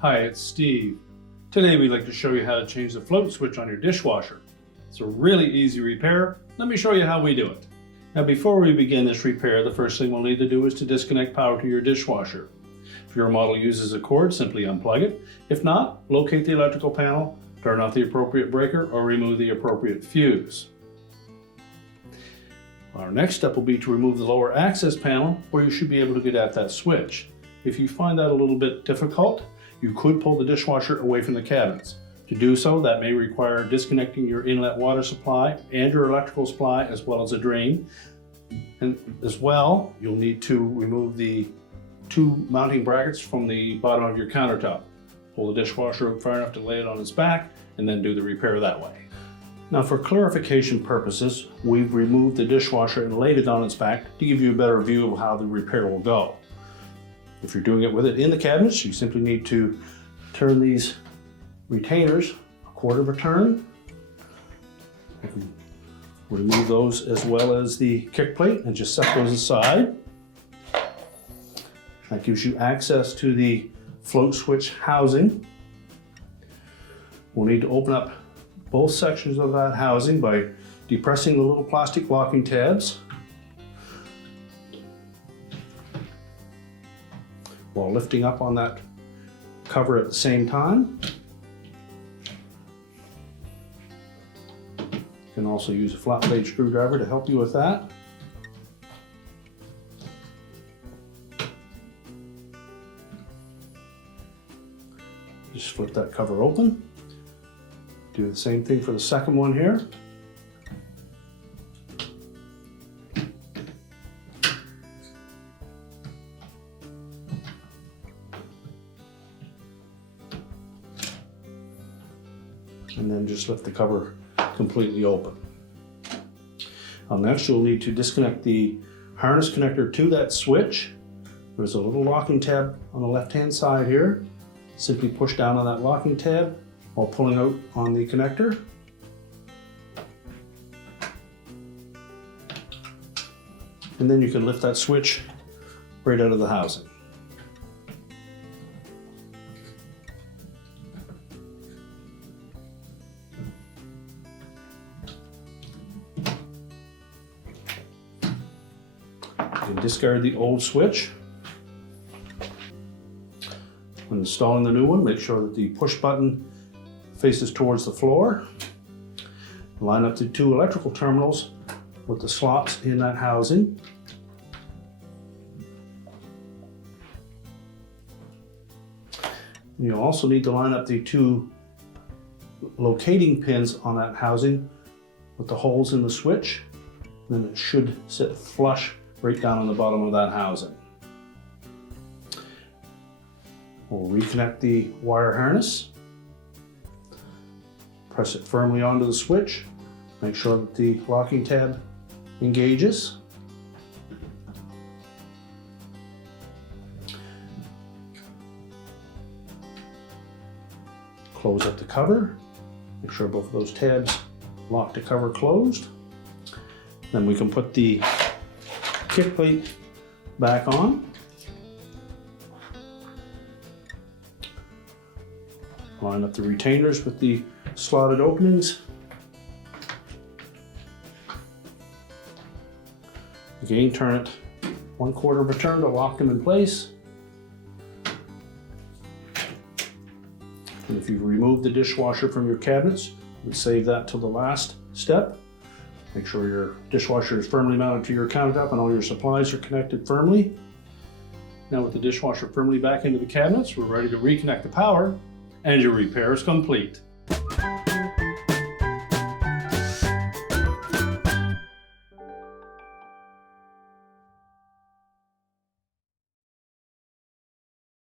Hi, it's Steve. Today we'd like to show you how to change the float switch on your dishwasher. It's a really easy repair. Let me show you how we do it. Now before we begin this repair, the first thing we'll need to do is to disconnect power to your dishwasher. If your model uses a cord, simply unplug it. If not, locate the electrical panel, turn off the appropriate breaker, or remove the appropriate fuse. Our next step will be to remove the lower access panel, where you should be able to get at that switch. If you find that a little bit difficult, you could pull the dishwasher away from the cabinets. To do so, that may require disconnecting your inlet water supply and your electrical supply, as well as a drain. And as well, you'll need to remove the two mounting brackets from the bottom of your countertop. Pull the dishwasher up far enough to lay it on its back, and then do the repair that way. Now for clarification purposes, we've removed the dishwasher and laid it on its back to give you a better view of how the repair will go. If you're doing it with it in the cabinets, you simply need to turn these retainers a quarter of a turn. Remove those as well as the kick plate and just set those aside. That gives you access to the float switch housing. We'll need to open up both sections of that housing by depressing the little plastic locking tabs, while lifting up on that cover at the same time. You can also use a flat blade screwdriver to help you with that. Just flip that cover open. Do the same thing for the second one here. And then just lift the cover completely open. Next, you'll need to disconnect the harness connector to that switch. There's a little locking tab on the left-hand side here. Simply push down on that locking tab while pulling out on the connector. And then you can lift that switch right out of the housing. You can discard the old switch. When installing the new one, make sure that the push button faces towards the floor. Line up the two electrical terminals with the slots in that housing. And you'll also need to line up the two locating pins on that housing with the holes in the switch. Then it should sit flush right down on the bottom of that housing. We'll reconnect the wire harness. Press it firmly onto the switch. Make sure that the locking tab engages. Close up the cover. Make sure both of those tabs lock the cover closed. Then we can put the kick plate back on. Line up the retainers with the slotted openings. Again, turn it 1/4 of a turn to lock them in place. And if you've removed the dishwasher from your cabinets, you would save that till the last step. Make sure your dishwasher is firmly mounted to your countertop and all your supplies are connected firmly. Now with the dishwasher firmly back into the cabinets, we're ready to reconnect the power, and your repair is complete.